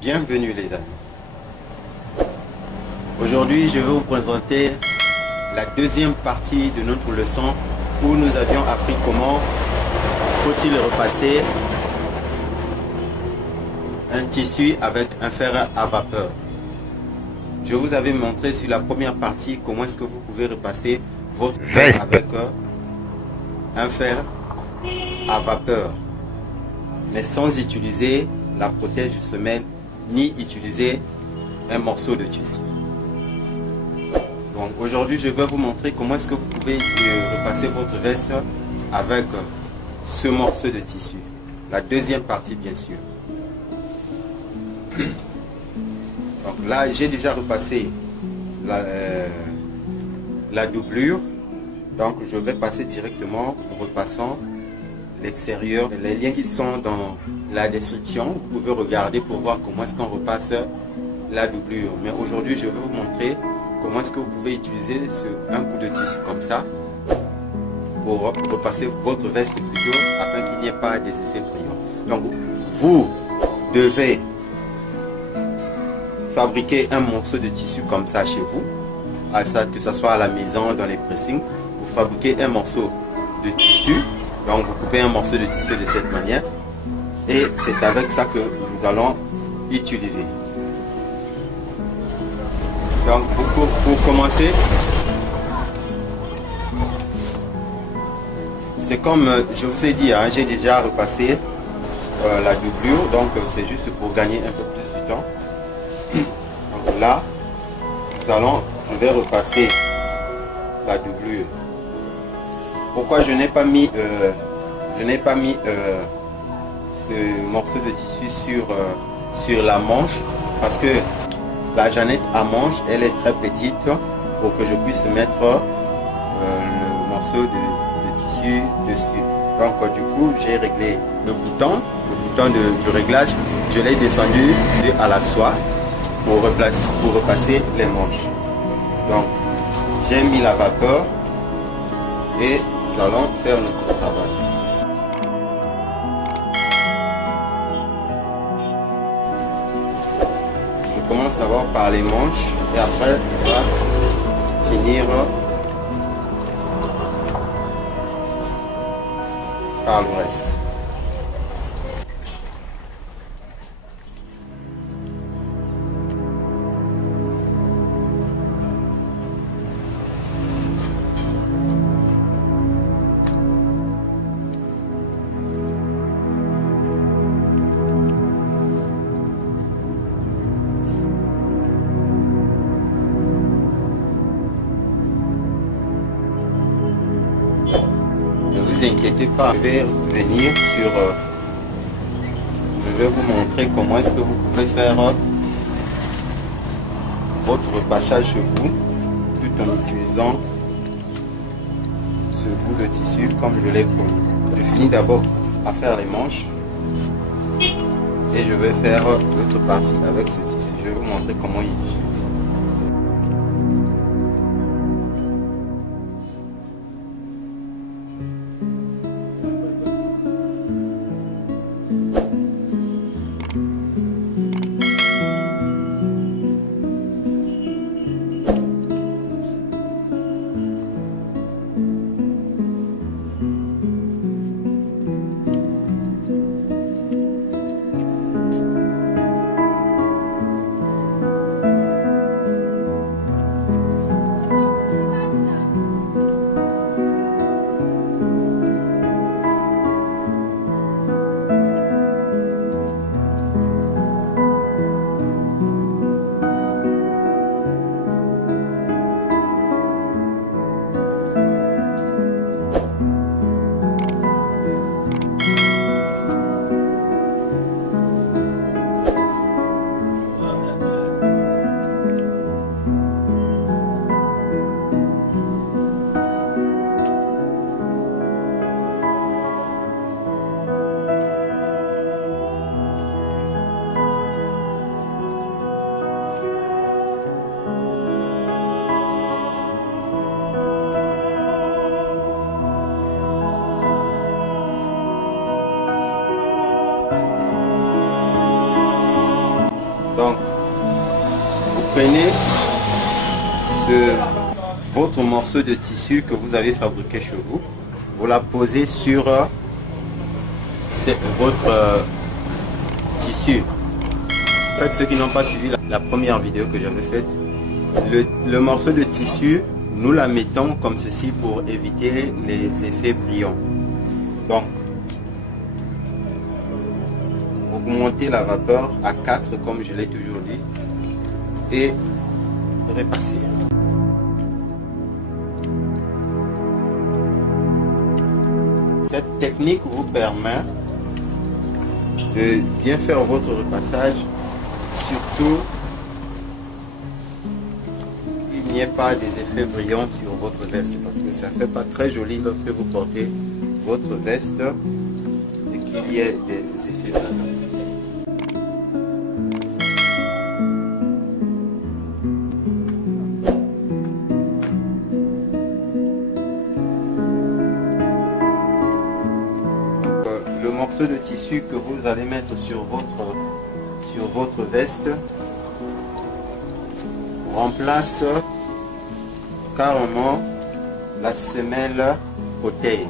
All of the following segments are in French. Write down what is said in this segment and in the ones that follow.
Bienvenue les amis. Aujourd'hui, je vais vous présenter la deuxième partie de notre leçon où nous avions appris comment faut-il repasser un tissu avec un fer à vapeur. Je vous avais montré sur la première partie comment est-ce que vous pouvez repasser votre veste avec un fer à vapeur, mais sans utiliser la protège de semelle ni utiliser un morceau de tissu. Donc aujourd'hui, je vais vous montrer comment est-ce que vous pouvez repasser votre veste avec ce morceau de tissu. La deuxième partie, bien sûr. Donc là, j'ai déjà repassé la doublure. Donc je vais passer directement en repassant l'extérieur. Les liens qui sont dans la description, vous pouvez regarder pour voir comment est-ce qu'on repasse la doublure. Mais aujourd'hui, je vais vous montrer comment est-ce que vous pouvez utiliser un bout de tissu comme ça pour repasser votre veste plutôt afin qu'il n'y ait pas des effets brillants. Donc vous devez fabriquer un morceau de tissu comme ça chez vous, que ce soit à la maison, dans les pressings. Vous fabriquez un morceau de tissu, donc vous coupez un morceau de tissu de cette manière et c'est avec ça que nous allons utiliser. Donc pour commencer, c'est comme je vous ai dit, hein, j'ai déjà repassé la doublure, donc c'est juste pour gagner un peu plus de temps. Donc là, je vais repasser la doublure. Pourquoi je n'ai pas mis, ce morceau de tissu sur la manche? Parce que la jeannette à manche, elle est très petite pour que je puisse mettre le morceau de tissu dessus. Donc du coup, j'ai réglé le bouton du réglage, je l'ai descendu à la soie pour repasser les manches. Donc j'ai mis la vapeur et nous allons faire notre travail. Je commence d'abord par les manches et après on va finir par le reste. Ne vous inquiétez pas, je vais venir sur... je vais vous montrer comment est-ce que vous pouvez faire votre repassage chez vous tout en utilisant ce bout de tissu comme je l'ai promis. Je finis d'abord à faire les manches et je vais faire l'autre partie avec ce tissu. Je vais vous montrer comment il utilise. Donc, vous prenez votre morceau de tissu que vous avez fabriqué chez vous, vous la posez sur votre tissu. En fait, ceux qui n'ont pas suivi la première vidéo que j'avais faite, le morceau de tissu, nous la mettons comme ceci pour éviter les effets brillants. Donc, augmenter la vapeur à 4 comme je l'ai toujours dit et repasser. Cette technique vous permet de bien faire votre repassage, surtout qu'il n'y ait pas des effets brillants sur votre veste, parce que ça ne fait pas très joli lorsque vous portez votre veste et qu'il y ait des effets brillants. Le morceau de tissu que vous allez mettre sur votre veste remplace carrément la semelle prothèse.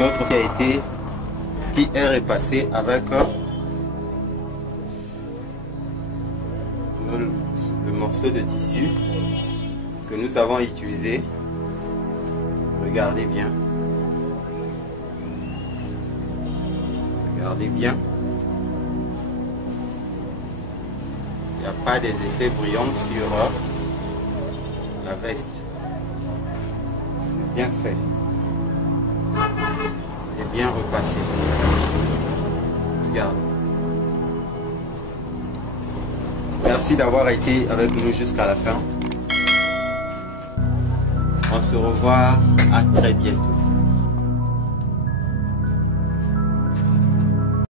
notre qui est repassé avec le morceau de tissu que nous avons utilisé. Regardez bien. Regardez bien. Il n'y a pas des effets brillants sur la veste. C'est bien fait. Et bien repassé. Regarde. Merci d'avoir été avec nous jusqu'à la fin. On se revoit à très bientôt.